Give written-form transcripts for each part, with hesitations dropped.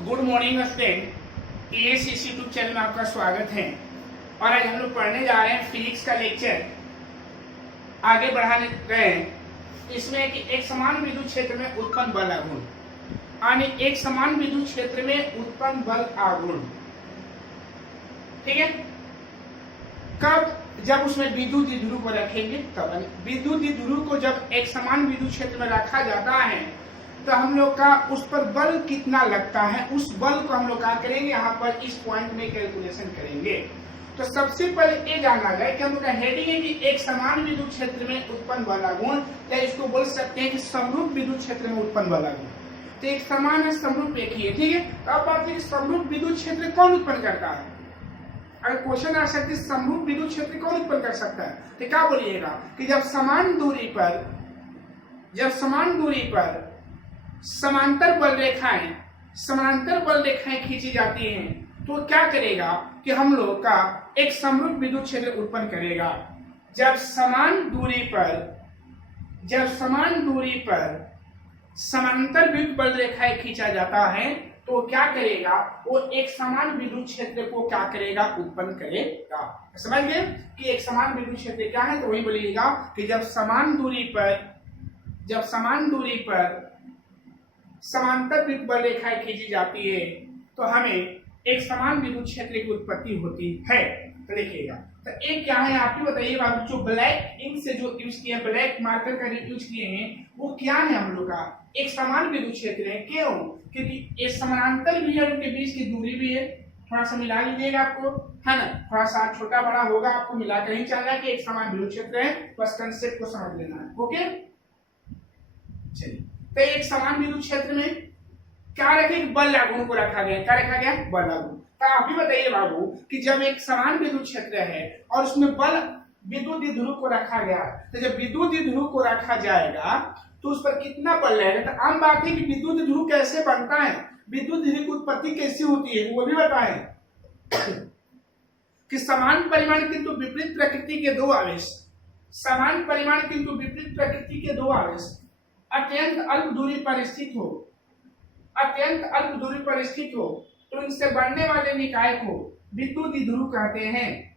Good morning student, ASCC YouTube channel में आपका स्वागत है। और आज हम लोग पढ़ने जा रहे हैं फिजिक्स का लेक्चर आगे बढ़ाने गए हैं। इसमें कि एक समान विद्युत क्षेत्र में उत्पन्न बल आघूर्ण, यानी एक समान विद्युत क्षेत्र में उत्पन्न बल आघूर्ण, ठीक है। कब? जब उसमें विद्युत द्विध्रुव को रखेंगे तब। विद्युत द्विध्रुव को जब एक समान विद्युत क्षेत्र में रखा जाता है तो हम लोग का उस पर बल कितना लगता है, उस बल को हम लोग क्या करेंगे, यहाँ पर इस पॉइंट में कैलकुलेशन करेंगे। तो सबसे पहले ये जानना जाए कि हम लोग का हेडिंग है कि एक समान विद्युत क्षेत्र में उत्पन्न बल आघूर्ण, तो इसको बोल सकते हैं कि समरूप विद्युत क्षेत्र में उत्पन्न बल आघूर्ण। तो एक समान है, समरूप एक ही है, ठीक है। तो अब बात है कि समरूप विद्युत क्षेत्र कौन उत्पन्न करता है। अगर क्वेश्चन आ सकते हैं समरूप विद्युत क्षेत्र कौन उत्पन्न कर सकता है, तो क्या बोलिएगा कि जब समान दूरी पर समांतर बल रेखाएं खींची जाती हैं तो क्या करेगा कि हम लोग का एक समरूप विद्युत क्षेत्र उत्पन्न करेगा। जब समान दूरी पर समांतर विद्युत बल रेखाएं खींचा जाता है तो क्या करेगा, वो एक समान विद्युत क्षेत्र को क्या करेगा, उत्पन्न करेगा। समझ गए कि एक समान विद्युत क्षेत्र क्या है, तो वही बोलिएगा कि जब समान दूरी पर समांतर विद्युत बल रेखाएं खींची जाती है तो हमें एक समान विद्युत क्षेत्र की उत्पत्ति होती है। तो देखिएगा, तो एक क्या है आप ही बताइए बाबू, जो ब्लैक इंक से जो यूज किए, ब्लैक मार्कर का यूज किए हैं, वो क्या है हम लोग का एक समान विद्युत क्षेत्र है। क्यों? क्योंकि ये समानांतर भी है, उनके बीच की दूरी भी है। थोड़ा सा मिला लीजिएगा, आपको है ना, थोड़ा सा छोटा बड़ा होगा, आपको मिलाकर ही चलना है कि एक समान विद्युत क्षेत्र है, बस कंसेप्ट को समझ लेना है। ओके, चलिए। तो एक समान विद्युत क्षेत्र में क्या रखे, बल आघूर्ण को रखा गया। क्या रखा गया? बल आघूर्ण। तो आप ही बताइए बाबू कि जब एक समान विद्युत क्षेत्र है और उसमें बल विद्युत द्विध्रुव को रखा गया, तो जब विद्युत द्विध्रुव को रखा जाएगा तो उस पर कितना बल लगेगा। तो आम बात है कि विद्युत द्विध्रुव कैसे बनता है, विद्युत द्विध्रुव की उत्पत्ति कैसी होती है, वो भी बताएं कि समान परिमाण किंतु विपरीत प्रकृति के दो आवेश, समान परिमाण किंतु विपरीत प्रकृति के दो आवेश अत्यंत अल्प दूरी पर स्थित हो तो इनसे बनने वाले निकाय को विद्युत द्विध्रुव कहते हैं।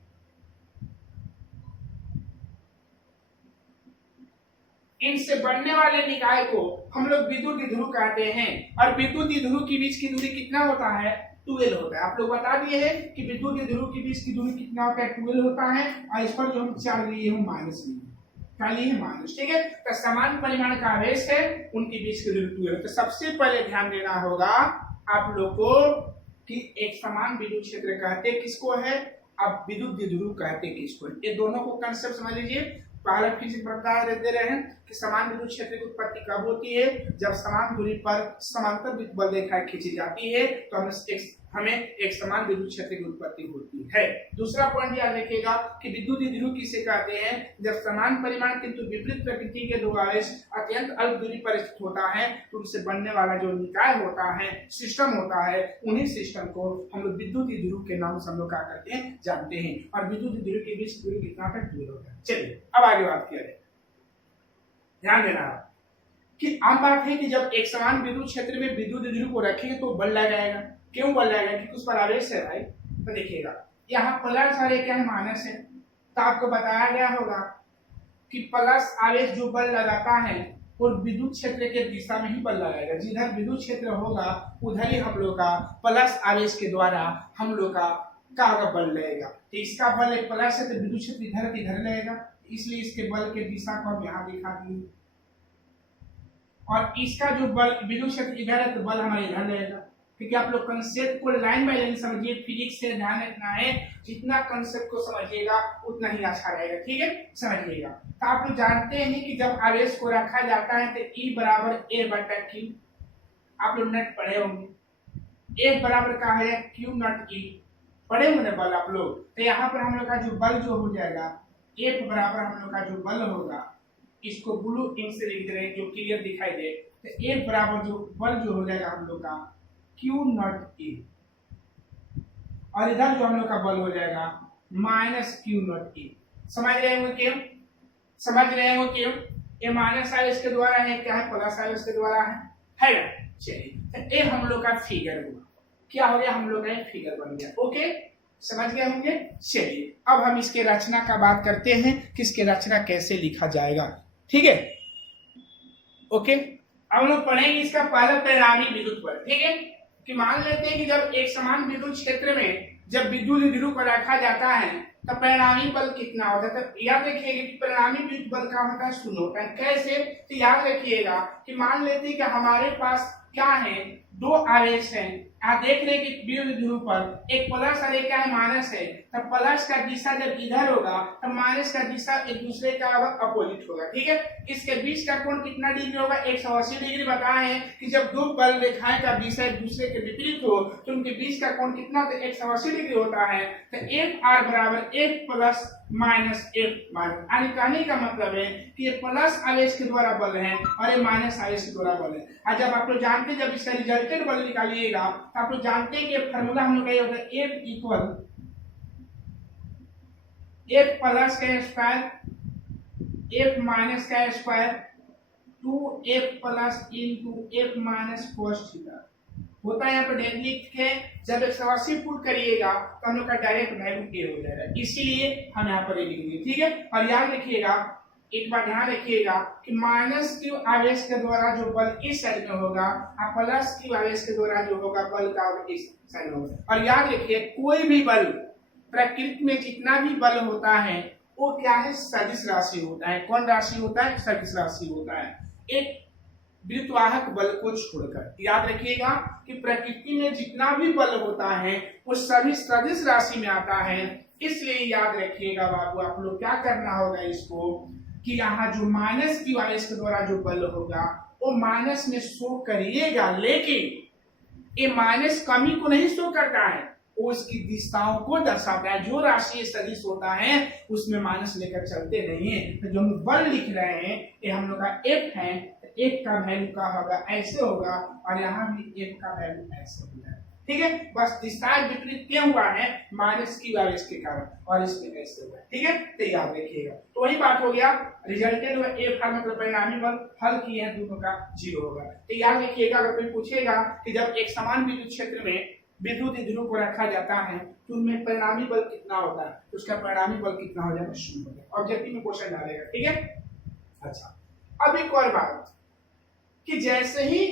इनसे बनने वाले निकाय को हम लोग विद्युत द्विध्रुव कहते हैं। और विद्युत द्विध्रुव के बीच की दूरी कितना होता है, 12 होता है। आप लोग बता दिए हैं कि विद्युत द्विध्रुव के बीच की दूरी कितना होता है, 12 होता है। और इस पर जो हम चार्ज लिए हूँ माइनस लिए, खाली है माइनस, ठीक है। तो समान परिमाण का आवेश है, उनके बीच की दूरी 12 है। तो सबसे पहले ध्यान देना होगा आप लोग को कि एक समान विद्युत क्षेत्र कहते किसको है, अब विद्युत द्विध्रुव कहते किसको है। ये दोनों को कंसेप्ट समझ लीजिए। पहला फिजिक्स बता दे रहे हैं कि समान विद्युत क्षेत्र की उत्पत्ति कब होती है, जब समान दूरी पर समांतर विद्युत बल रेखाएं खींची जाती है तो हमें एक समान विद्युत क्षेत्र की उत्पत्ति होती है। दूसरा पॉइंट याद रखिएगा कि विद्युत द्विध्रुव किसे कहते हैं, जब समान परिमाण किंतु विपरीत प्रकृति के दो आवेश अत्यंत अल्प दूरी पर स्थित होता है तो उनसे बनने वाला जो निकाय होता है, सिस्टम होता है, उन्हीं सिस्टम को हम लोग विद्युत द्विध्रुव के नाम से हम लोग क्या करते हैं, जानते हैं। और विद्युत द्विध्रुव के बीच दूरी कितना है, 12 होता है। चलिए अब आगे बात करें। ध्यान देना कि आम बात है कि जब एक समान विद्युत क्षेत्र में विद्युत द्विध्रुव को रखेंगे तो बल लगाएगा। क्यों बल लगाएगा? क्योंकि उस पर आवेश है भाई। तो देखिएगा, यहाँ प्लस और क्या है, माइनस है। तो आपको बताया गया होगा कि प्लस आवेश जो बल लगाता है वो विद्युत क्षेत्र के दिशा में ही बल लगाएगा। जिधर विद्युत क्षेत्र होगा उधर ही हम लोग का प्लस आवेश के द्वारा हम लोग का बल लगेगा। तो इसका बल एक प्लस है तो विद्युत क्षेत्र इधर इधर लगेगा, इसलिए इसके बल के दिशा को हम यहाँ दिखा दिए। और इसका जो बल विद्युत क्षेत्र इधर है तो बल हमारे इधर लगेगा। क्योंकि आप लोग कंसेप्ट को लाइन बाय लाइन समझिए, फिजिक्स से ध्यान रखना है, जितना कंसेप्ट को समझिएगा उतना ही अच्छा रहेगा, ठीक है। समझिएगा, तो आप लोग जानते हैं कि जब आवेश को रखा जाता है तो E बराबर A बटा Q, आप लोग नेट पढ़े होंगे। A बराबर का है Q नॉट E, पढ़े होंगे बल आप लोग। तो यहाँ पर हम लोग का जो बल जो हो जाएगा, F बराबर हम लोग का जो बल होगा, इसको ब्लू इंक से लिख दे रहे हैं जो क्लियर दिखाई दे। तो F बराबर जो बल जो हो जाएगा हम लोग का Q नॉट E, और इधर जो हम लोग का बल हो जाएगा माइनस Q नॉट E। समझ रहे हो क्यों? समझ रहे हो क्यों? ये माइनस आवेश के द्वारा है, क्या है, प्लस आवेश के द्वारा है ना। चलिए, तो ये हम लोग का फिगर हुआ। क्या हो गया, हम लोग का एक फिगर बन गया। ओके, समझ गए होंगे। चलिए अब हम इसके रचना का बात करते हैं कि इसके रचना कैसे लिखा जाएगा। ठीक है, ओके। अब हम लोग पढ़ेंगे इसका पहला परिणामी विद्युत बल। ठीक है, कि मान लेते हैं कि जब एक समान विद्युत क्षेत्र में जब विद्युत द्विध्रुव को रखा जाता है तो परिणामी बल कितना होता है। तो याद रखिएगा कि परिणामी विद्युत बल का होता है 0 होता है। कैसे, तो याद रखिएगा कि मान लेते हैं कि हमारे पास क्या है, दो आवेश हैं। आप देख रहे हैं कि विद्युत ध्रुव पर एक प्लस और एक क्या है, माइनस है। तब प्लस का दिशा जब इधर होगा तब माइनस का दिशा एक दूसरे का अपोजिट होगा। ठीक है, इसके बीच का कोण कितना डिग्री होगा, 180 डिग्री। बताए हैं कि जब दो बल रेखाएं का दिशा एक दूसरे के विपरीत हो तो उनके बीच का कोण कितना होता है, 180 डिग्री होता है। तो एक आर बराबर एक प्लस माइनस एक माइनस, यानी कहने का मतलब है कि ये प्लस आवेश के द्वारा बल है और ये माइनस आवेश के द्वारा बल है। और जब आप लोग जानते हैं, जब इसका रिजल्टेंट बल निकालिएगा तो आप लोग जानते हैं कि फॉर्मूला हम लोग का ये होता है F इक्वल F प्लस का स्क्वायर F माइनस का square 2F plus into F minus cos theta होता है। यहाँ पर लिख के जब 180 पुट करिएगा तो हम लोग का डायरेक्ट वैल्यू ए हो जाएगा, इसीलिए हम यहाँ पर ये लिख देंगे। ठीक है, और याद रखिएगा, एक बार ध्यान रखिएगा कि माइनस क्यू आवेश के द्वारा जो बल इस साइड में होगा और प्लस क्यू आवेश के द्वारा जो होगा बल का इस साइड में होगा। और याद रखिए, कोई भी बल प्रकृति में जितना भी बल होता है वो क्या है, सदिश राशि होता है। कौन राशि होता है, सदिश राशि होता है, एक विद्युतवाहक बल को छोड़कर। याद रखिएगा कि प्रकृति में जितना भी बल होता है वो सभी सदिश राशि में आता है। इसलिए याद रखिएगा बाबू, आप लोग क्या करना होगा इसको, कि यहाँ जो माइनस की आवेश के द्वारा जो बल होगा वो माइनस में शो करिएगा, लेकिन ये माइनस कमी को नहीं शो करता है, वो उसकी दिशाओं को दर्शाता है। जो राशि सदिश होता है उसमें माइनस लेकर चलते नहीं है। तो जो हम बल लिख रहे हैं ये हम लोग का एफ है, एक का वैल्यू का होगा ऐसे होगा और यहाँ भी एक का वैल्यू ऐसे होगा। ठीक है, बस दिशा विपरीत क्यों हुआ है, माइनस की आवेश के कारण, और इसमें ऐसे हुआ। ठीक है, तो याद रखिएगा। तो वही बात हो गया, रिजल्टेंट हुआ एफ का मतलब परिणामी बल, हल किए हैं दोनों का 0 होगा। तो याद रखिएगा, अगर कोई पूछेगा कि जब एक समान विद्युत क्षेत्र में विद्युत ध्रुव को रखा जाता है तो उनमें परिणामी बल कितना होता है, तो उसका परिणामी बल कितना हो जाएगा, 0 हो जाएगा। ऑब्जेक्टिव में क्वेश्चन डालेगा। ठीक है, अच्छा अब एक और बात कि जैसे ही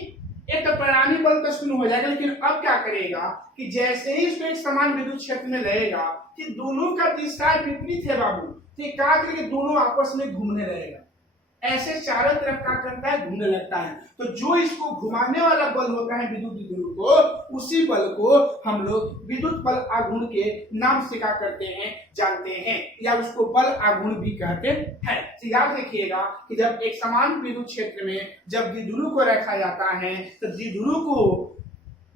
एक परिणामी बल तो 0 हो जाएगा, लेकिन अब क्या करेगा कि जैसे ही इसको एक समान विद्युत क्षेत्र में रहेगा कि दोनों का दिशा विपरीत है बाबू, तो क्या करेगा, दोनों आपस में घूमने रहेगा, ऐसे चारों तरफ क्या करता है, घूमने लगता है। तो जो इसको घुमाने वाला बल होता है विद्युत ध्रुव को, उसी बल को हम लोग विद्युत बल आघूर्ण के नाम से क्या करते हैं, जानते हैं, या उसको बल आघूर्ण भी कहते हैं। तो याद रखिएगा कि जब एक समान विद्युत क्षेत्र में जब द्विध्रुव को रखा जाता है तो द्विध्रुव को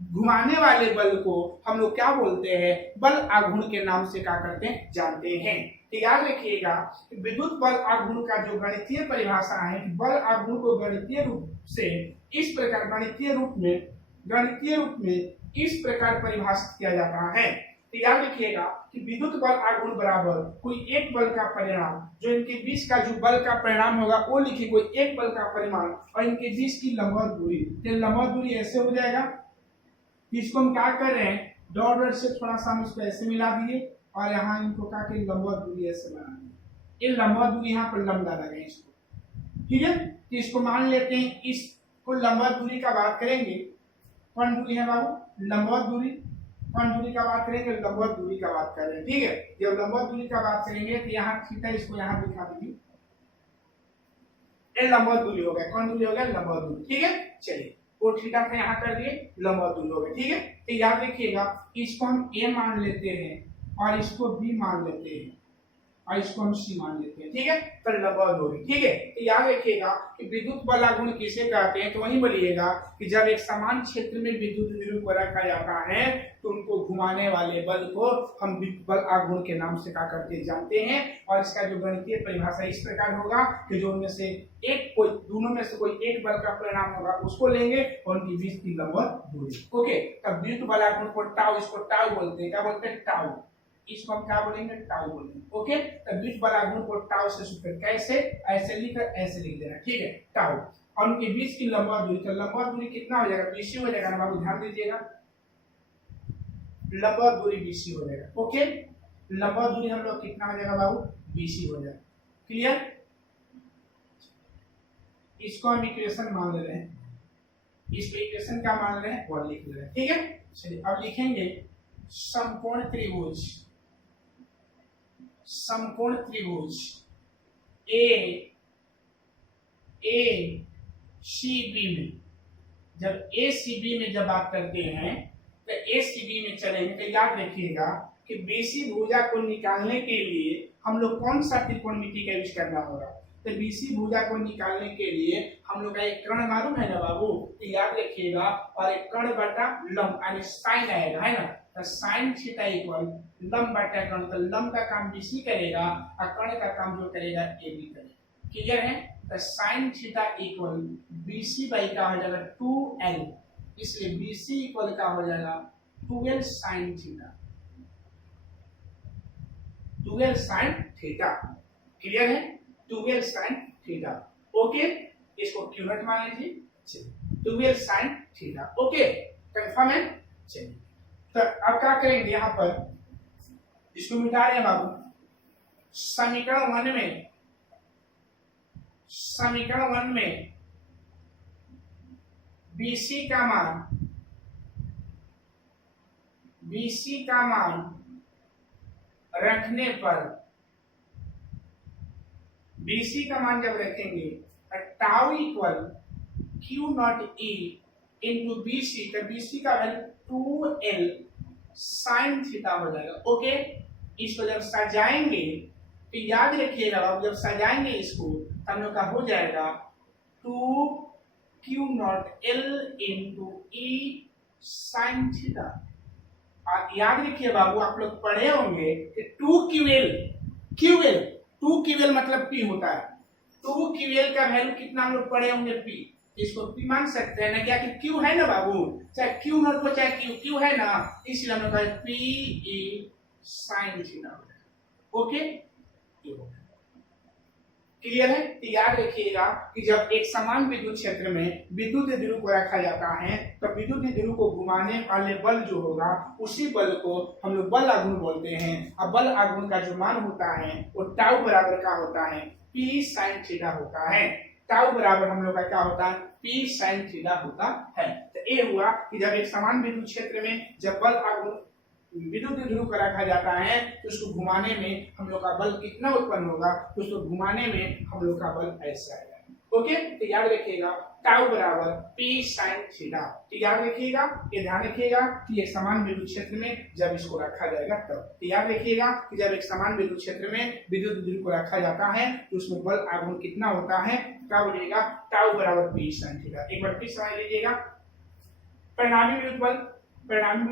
घुमाने वाले बल को हम लोग क्या बोलते हैं, बल आघूर्ण के नाम से क्या करते हैं, जानते हैं। तो याद रखिएगा कि विद्युत बल आघूर्ण का जो गणितीय परिभाषा है, बल आघूर्ण को गणितीय रूप से इस प्रकार गणितीय रूप में इस प्रकार परिभाषित किया जाता है। तो याद रखिएगा कि विद्युत बल आघूर्ण बराबर कोई एक बल का परिणाम, जो इनके बीच का जो बल का परिणाम होगा वो लिखिए, कोई एक बल का परिमाण और इनके बीच की लंबवत दूरी। तो लंबवत दूरी ऐसे हो जाएगा, इसको हम क्या कर रहे हैं, डॉट डॉट से थोड़ा सा हम इसको ऐसे मिला दिए और यहाँ इनको क्या करें, लंबवत दूरी ऐसे बना दिए। ये लंबवत दूरी यहाँ पर लंबा लगे इसको। ठीक है, तो इसको मान लेते हैं, इसको लंबवत दूरी का बात करेंगे। कौन दूरी है बाबू, लंबवत दूरी। कौन दूरी का बात करेंगे, लंबवत दूरी का बात कर रहे हैं। ठीक है, जब लंबवत दूरी का बात करेंगे तो यहाँ थीटा, इसको यहाँ दिखा दीजिए, ये लंबवत दूरी हो गया। कौन दूरी हो गया, लंबवत दूरी। ठीक है, चलिए वो थीटा का यहाँ कर दिए, लंबवत दूरी हो गया। ठीक है, तो याद रखिएगा इसको हम ए मान लेते हैं और इसको बी मान लेते हैं और इसको हम सी मान लेते हैं। ठीक है, पर लंबवत दूरी। ठीक है, तो याद रखिएगा कि विद्युत बल आघूर्ण किसे कहते हैं, तो वही बोलिएगा कि जब एक समान क्षेत्र में विद्युत ध्रुव को रखा जाता है तो उनको घुमाने वाले बल को हम विद्युत बल आघूर्ण के नाम से क्या करते जानते हैं। और इसका जो गणितीय परिभाषा इस प्रकार होगा कि जो उनमें से एक, कोई दोनों में से कोई एक बल का परिणाम होगा उसको लेंगे और उनके बीच की लंबवत दूरी। ओके, तब विद्युत बल आघूर्ण को टाउ, इसको टाउ बोलते हैं। क्या बोलते हैं, टाउ। इसको हम क्या बोलेंगे, टाउ बोलेंगे। ओके, तो विद्युत बल आघूर्ण को टाउ से सूत्र कैसे, ऐसे लिखकर ऐसे लिख देना। ठीक है, टाउ, और उनके बीच की लंबवत दूरी, तो लंबवत दूरी कितना हो जाएगा, बीसी हो जाएगा ना बाबू, ध्यान दीजिएगा। लंबवत दूरी BC हो जाएगा। ओके, लंबवत दूरी हम लोग कितना हो जाएगा बाबू, BC हो जाएगा। क्लियर, इसको हम इक्वेशन मान ले रहे हैं, इसको इक्वेशन क्या मान रहे हैं, और लिख ले रहे हैं। ठीक है, चलिए अब लिखेंगे समकोण त्रिभुज, समकोण त्रिभुज ए सी बी में, जब ए सी बी में जब बात करते हैं तो ए सी बी में चलेंगे तो याद रखिएगा कि बीसी भुजा को निकालने के लिए हम लोग कौन सा त्रिकोणमिति का यूज करना होगा। तो बीसी भुजा को निकालने के लिए हम लोग का एक कर्ण मालूम है ना बाबू, तो याद रखिएगा, और एक कर्ण बटा लंब यानी साइन आएगा, है ना, तो साइन थीटा इक्वल लंब बटा कर्ण, तो लंब का काम बीसी करेगा और कर्ण का काम जो करेगा ए बी करेगा। क्लियर है, तो sine theta equal BC by का हो जाएगा 2l, इसलिए बीसी इक्वल का हो जाएगा 12 sine theta, 12 sine theta. Clear है, 12 साइन थीटा। ओके, इसको क्यू नॉट मान लीजिए, चलिए 12 साइन थीटा। ओके, कंफर्म है। चलिए तो अब क्या करेंगे, यहां पर इसको मिटा रहे हैं बाबू, समीकरण 1 में, समीकरण 1 में BC का मान, BC का मान रखने पर, BC का मान जब रखेंगे tau equal Q not E into BC, तो BC का वैल्यू 2l साइन थीटा हो जाएगा। ओके, इसको जब सजाएंगे तो याद रखिएगा, जब सजाएंगे इसको हम लोग का हो जाएगा 2q not l into E sine theta. और याद रखिए बाबू, आप लोग पढ़े होंगे कि 2ql मतलब p होता है, 2ql का वैल्यू कितना हम लोग पढ़े होंगे, p, इसको p मान सकते हैं ना, क्या कि q है ना बाबू, चाहे q नॉट हो चाहे q है ना, इसलिए हम लोग p e sine theta. Okay, clear है। तो याद रखिएगा कि जब एक समान विद्युत क्षेत्र में विद्युत ध्रुव को रखा जाता है तो विद्युत ध्रुव को घुमाने वाले बल जो होगा उसी बल को हम लोग बल आघूर्ण बोलते हैं। अब बल आघूर्ण का जो मान होता है वो टाउ बराबर का होता है, P साइन थीटा होता है। टाउ बराबर हम लोग का क्या होता है, P साइन थीटा होता है। तो ये हुआ कि जब एक समान विद्युत क्षेत्र में जब बल आघूर्ण विद्युत ध्रुव को रखा जाता है तो उसको घुमाने में हम लोग का बल कितना उत्पन्न होगा, तो उसको घुमाने में हम लोग का बल ऐसा आएगा। ओके, तो याद रखिएगा टाउ बराबर P साइन थीटा। तो याद रखिएगा, ये ध्यान रखिएगा कि एक समान विद्युत क्षेत्र में जब इसको रखा जाएगा तब, तो याद रखिएगा कि जब एक समान विद्युत क्षेत्र में विद्युत ध्रुव को रखा जाता है तो उसमें बल आघूर्ण कितना होता है, क्या बोलिएगा, टाउ बराबर P साइन थीटा। एक बार फिर समझ लीजिएगा, परिणामी विद्युत बल, परिणामी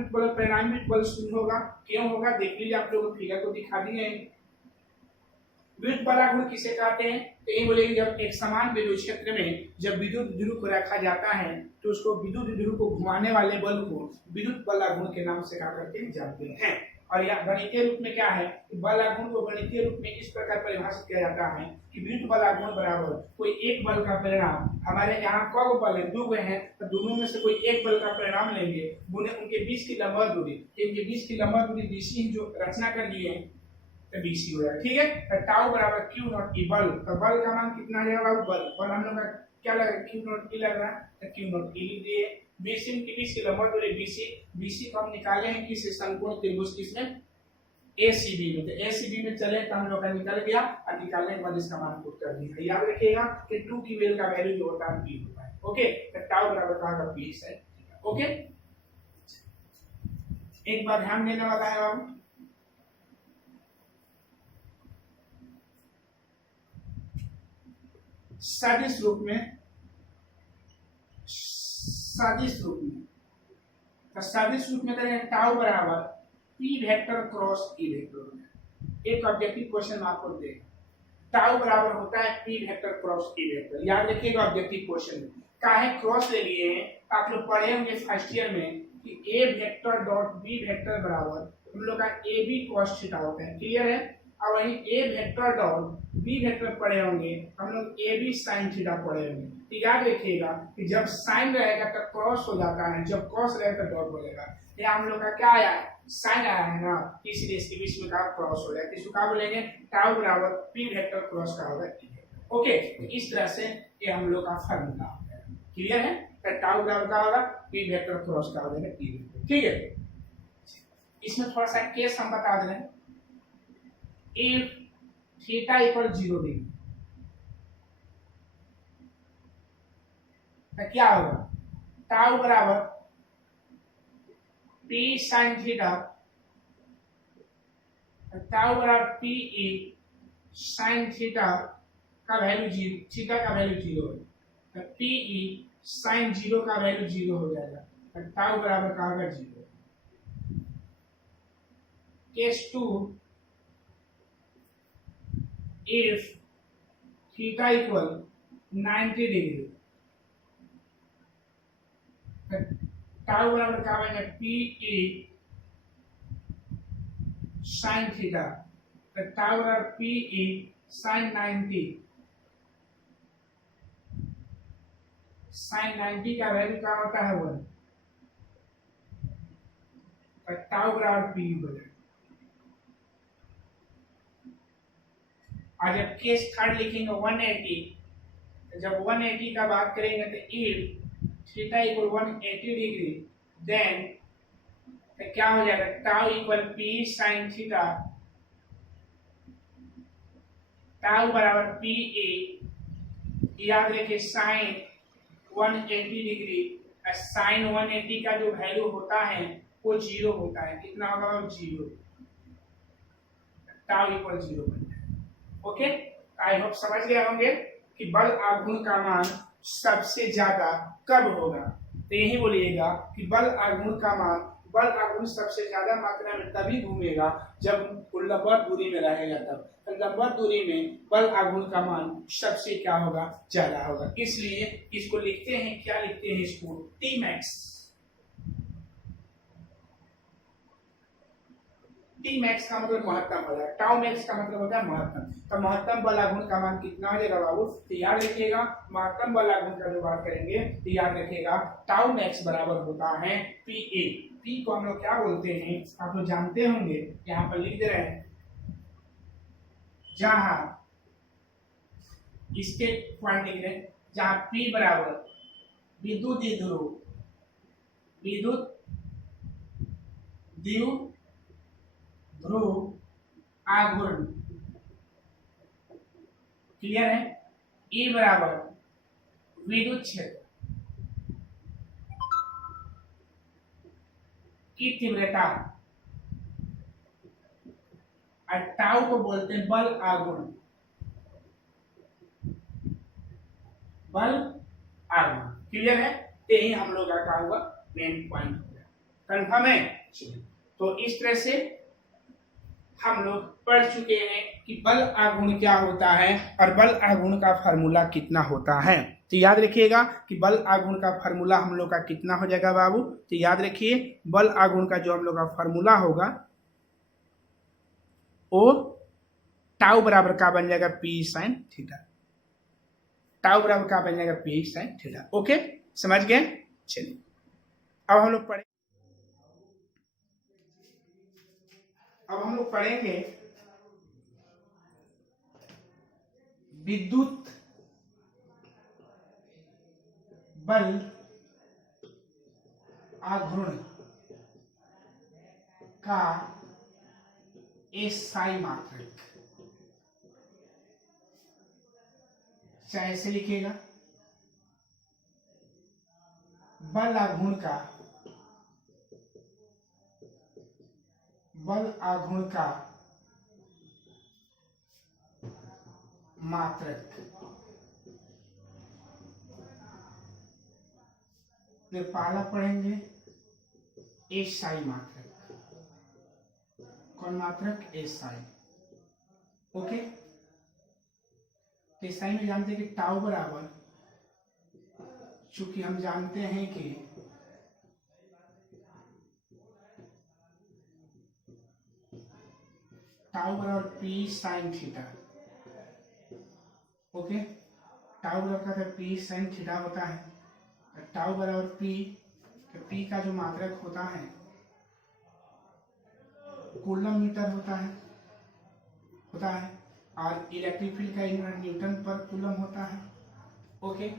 विद्युत बल शून्य होगा। क्यों होगा, देख लीजिए, आप लोगों को फिगर को दिखा दिए। विद्युत बल आघूर्ण किसे कहते हैं, तो ये बोलेंगे जब एक समान विद्युत क्षेत्र में जब विद्युत ध्रुव को रखा जाता है तो उसको विद्युत ध्रुव को घुमाने वाले बल को विद्युत बल आघूर्ण के नाम से क्या करते हैं, जानते हैं। और यह गणितीय रूप में क्या है कि बल आघूर्ण को गणितीय रूप में इस प्रकार परिभाषित किया जाता है कि विद्युत बल आघूर्ण बराबर कोई एक बल का परिणाम, हमारे यहाँ कौ बल है, 2 हैं, तो दोनों में से कोई एक बल का परिणाम लेंगे, उनके बीच की लंबवत दूरी, इनके बीच की लंबवत दूरी BC जो रचना कर लिए हैं तो BC हो जाएगा। ठीक है, तो टाउ बराबर Q नॉट ई बल, तो बल का मान कितना आ जाएगा, बल हम लोग का क्या लग रहा है, Q नॉट ई लग रहा है, तो Q नॉट ई लिख दिए। BC के बीच की लंबवत दूरी BC को हम निकाले हैं किस समकोण त्रिभुज किसमें, ACB में। तो ACB में चले तो हम लोग का निकल गया और निकालने के बाद इसका मान पुट कर दिया। याद रखिएगा कि 2ql का वैल्यू जो होता है P होता है। ओके, तो टाउ बराबर कहां का P है। ओके, एक बार ध्यान देने वाला है बाबू, सदिश रूप में, सदिश रूप में, तो सदिश रूप में करेंगे टाउ बराबर P vector cross E vector. एक ऑब्जेक्टिव क्वेश्चन आपको दे, टाउ बराबर होता है P vector cross E vector. याद रखिएगा ऑब्जेक्टिव क्वेश्चन में काहे क्रॉस ले लिए हैं, आप लोग पढ़े होंगे फर्स्ट ईयर में कि A vector dot B vector बराबर हम लोग का AB cos थीटा होता है। क्लियर है, और वहीं ए वेक्टर डॉट बी वेक्टर पढ़े होंगे, हम लोग ए बी साइन थीटा पढ़े होंगे। तो याद रखिएगा कि जब साइन रहेगा तो क्रॉस हो जाता है, जब क्रॉस रहेगा तो डॉट बोलेगा। यहाँ हम लोग का क्या आया है, साइन आया है ना, इसलिए इसके बीच में का क्रॉस हो जाएगा। इसको क्या बोलेंगे, टाउ बराबर पी वेक्टर क्रॉस का होगा। ओके, तो इस तरह से ये हम लोग का फॉर्मूला है। क्लियर है, तो टाउ बराबर का होगा पी वेक्टर क्रॉस का हो जाएगा पी वेक्टर। ठीक है, इसमें थोड़ा सा केस हम बता दे रहे हैं। इफ थीटा इक्वल 0 डिग्री तो क्या होगा, टाउ बराबर पी साइन थीटा, टाउ बराबर पी ई साइन थीटा का वैल्यू 0, थीटा का वैल्यू 0 है, तो पी ई साइन 0 का वैल्यू 0 हो जाएगा, तो टाउ बराबर का होगा 0। Case 2, if theta equal 90 degree, tau बराबर क्या बनेगा, पी ई साइन थीटा, तो टाउ बराबर पी ई साइन 90, साइन 90 का वैल्यू क्या होता है 1, तो टाउ बराबर पी ई हो जाएगा। और जब केस थर्ड लिखेंगे 180, जब 180 का बात करेंगे तो if theta equal 180 degree then तो क्या हो जाएगा, tau equal P sine theta, tau बराबर पी ए, याद रखिए साइन 180 डिग्री, साइन 180 का जो वैल्यू होता है वो 0 होता है, कितना होगा 0, टाउ इक्वल 0 बन जाएगा। ओके, आई होप समझ गए होंगे कि बल आघूर्ण का मान सबसे ज्यादा कब होगा। तो यही बोलिएगा कि बल आघूर्ण का मान, बल आघूर्ण सबसे ज्यादा मात्रा में तभी घूमेगा जब लंबवत दूरी में रहेगा तब। तो लंबवत दूरी में बल आघूर्ण का मान सबसे क्या होगा, ज्यादा होगा। इसलिए इसको लिखते हैं, क्या लिखते हैं इसको, टी मैक्स। टी मैक्स का मतलब महत्तम हो जाएगा, टाउ मैक्स का मतलब होता है महत्तम। तो महत्तम बल आघूर्ण का मान कितना हो जाएगा बाबू, तो याद रखिएगा महत्तम बल आघूर्ण का जो बात करेंगे तो याद रखिएगा टाउ मैक्स बराबर होता है पी ए। पी को हम लोग क्या बोलते हैं आप लोग जानते होंगे, यहाँ पर लिख दे रहे हैं, जहां इसके पॉइंट लिख रहे हैं, जहां पी बराबर विद्युत द्विध्रुव, विद्युत द्विध्रुव आघूर्ण, क्लियर है। E बराबर विद्युत क्षेत्र की तीव्रता, और टाउ को बोलते हैं बल आघूर्ण, बल आघूर्ण, क्लियर है। तो यही हम लोग का होगा मेन पॉइंट हो गया, कंफर्म है। तो इस तरह से हम लोग पढ़ चुके हैं कि बल आघूर्ण क्या होता है और बल आघूर्ण का फार्मूला कितना होता है। तो याद रखिएगा कि बल आघूर्ण का फार्मूला हम लोग का कितना हो जाएगा बाबू, तो याद रखिए बल आघूर्ण का जो हम लोग का फार्मूला होगा वो टाउ बराबर का बन जाएगा पी साइन थीटा, टाउ बराबर का बन जाएगा पी साइन थीटा। ओके, समझ गए। चलिए अब हम लोग पढ़े, अब हम लोग पढ़ेंगे विद्युत बल आघूर्ण का एसआई मात्रक। ऐसे लिखिएगा, बल आघूर्ण का, बल आघूर्ण का मात्रक। पहला पढ़ेंगे एसआई मात्रक। कौन मात्रक, एसआई। ओके, एसआई में जानते हैं कि टाउ बराबर, चूंकि हम जानते हैं कि टाउ बराबर P sine theta. Okay, tau बराबर पी साइन थीटा होता है। टाउ बराबर पी, पी का जो मात्रक होता है कूलम मीटर होता है और इलेक्ट्रिक फील्ड का यूनिट न्यूटन पर कूलम होता है। ओके,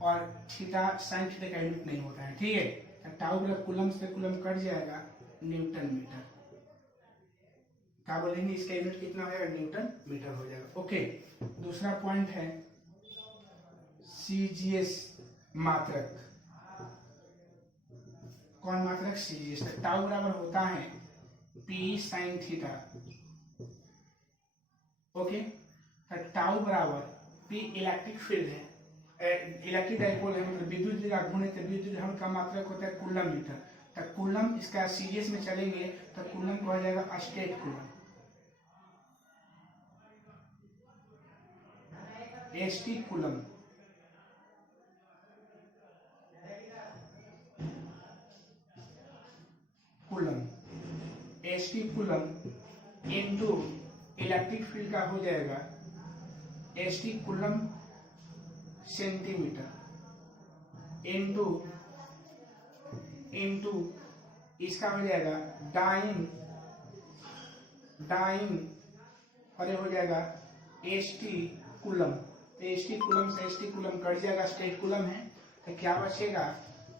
और थीटा साइन थीटा का यूनिट नहीं होता है। ठीक है, टाउ बराबर कूलम से कूलम कट जाएगा, न्यूटन मीटर। क्या बोलेंगे, इसका यूनिट कितना हो जाएगा, न्यूटन मीटर हो जाएगा। ओके, दूसरा पॉइंट है सीजीएस मात्रक। कौन मात्रक, सीजीएस। टाउ बराबर होता है P sine theta. Okay, tau बराबर पी इलेक्ट्रिक फील्ड है, इलेक्ट्रिक डाइपोल है, मतलब विद्युत घूर्ण है, तो विद्युत घूर्ण का मात्रक होता है कूलम मीटर। तो कूलम, इसका सीरीज में चलेंगे तो कूलम को हो जाएगा state coulomb, ST coulomb. ST coulomb into electric field का हो जाएगा एसटी कूलम सेंटीमीटर इनटू इसका हो जाएगा डाइन और ये हो जाएगा एसटी कूलम। तो एसटी कूलम से एसटी कूलम कट जाएगा, स्टेट कूलम है, तो क्या बचेगा,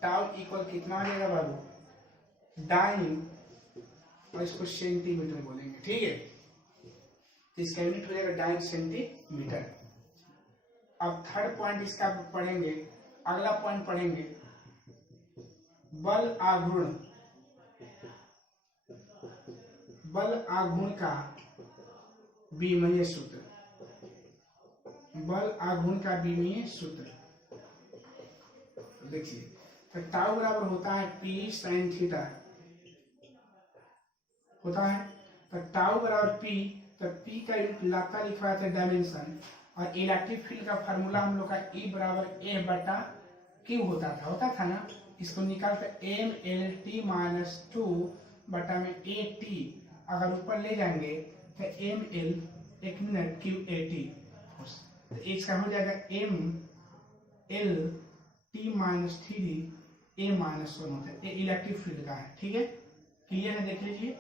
टाउ इक्वल कितना आ जाएगा बाबू, डाइन, और इसको सेंटीमीटर बोलेंगे। ठीक है, तो इसका यूनिट हो जाएगा डाइन सेंटीमीटर। अब थर्ड पॉइंट इसका पढ़ेंगे, अगला पॉइंट पढ़ेंगे बल आघूर्ण का विमीय सूत्र। बल आघूर्ण का विमीय सूत्र देखिए, तो टाउ बराबर होता है पी साइन थीटा होता है। तो टाउ बराबर पी, तो पी का लाता लिखा है डायमेंशन, और इलेक्ट्रिक फील्ड का फार्मूला हम लोग का E बराबर ए बटा क्यू होता था ना। इसको निकालते एम एल टी माइनस 2 बटा में ए टी, अगर ऊपर ले जाएंगे तो M L 1 minute Q A T, तो इसका हो जाएगा M L T minus 3 A minus 1 होता है। ये इलेक्ट्रिक फील्ड का है। ठीक है, क्लियर है, देख लीजिए।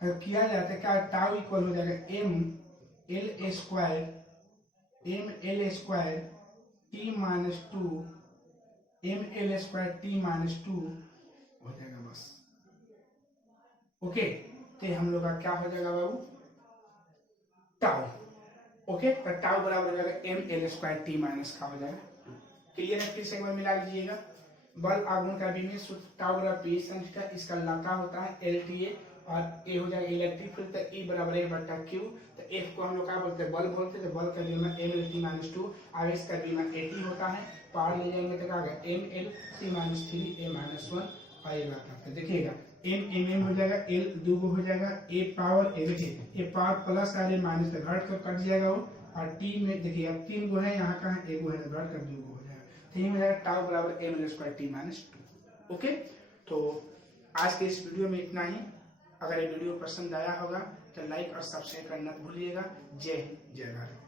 तो किया जाता है क्या, टाउ इक्वल हो जाएगा M L square T minus 2 M L square T minus 2 हो जाएगा बस। ओके, तो हम लोग का क्या हो जाएगा बाबू, टाउ। ओके, तो टाउ बराबर हो जाएगा M L square T minus का हो जाएगा। क्लियर है, फिर से एक बार मिला लीजिएगा। बल आघूर्ण का विमीय सूत्र टाउ बराबर पी साइन थीटा, इसका लाता होता है एल टी ए, और ए हो जाएगा इलेक्ट्रिक फील्ड, तो E बराबर ए बटा क्यू। तो F को हम लोग क्या बोलते हैं, बल बोलते हैं। तो बल का विमा एम एल टी माइनस 2, आवेश का विमा ए टी होता है, पावर ले जाएंगे तो क्या होगा M L T minus 3 A minus 1, और ये लाता है। देखिएगा एम हो जाएगा, एल 2 हो जाएगा, ए पावर ए, देखिए ए पावर प्लस आ माइनस तो घट कर कट जाएगा वो, और टी में देखिए अब 3 गो है, यहाँ का है 1 गो है, तो घट कर 2 गो हो जाएगा। तो ये हो जाएगा टाउ बराबर M L square T minus 2। Okay, तो आज के इस वीडियो में इतना ही। अगर ये वीडियो पसंद आया होगा तो लाइक और सब्सक्राइब करना भूलिएगा। जय हिंद, जय भारत।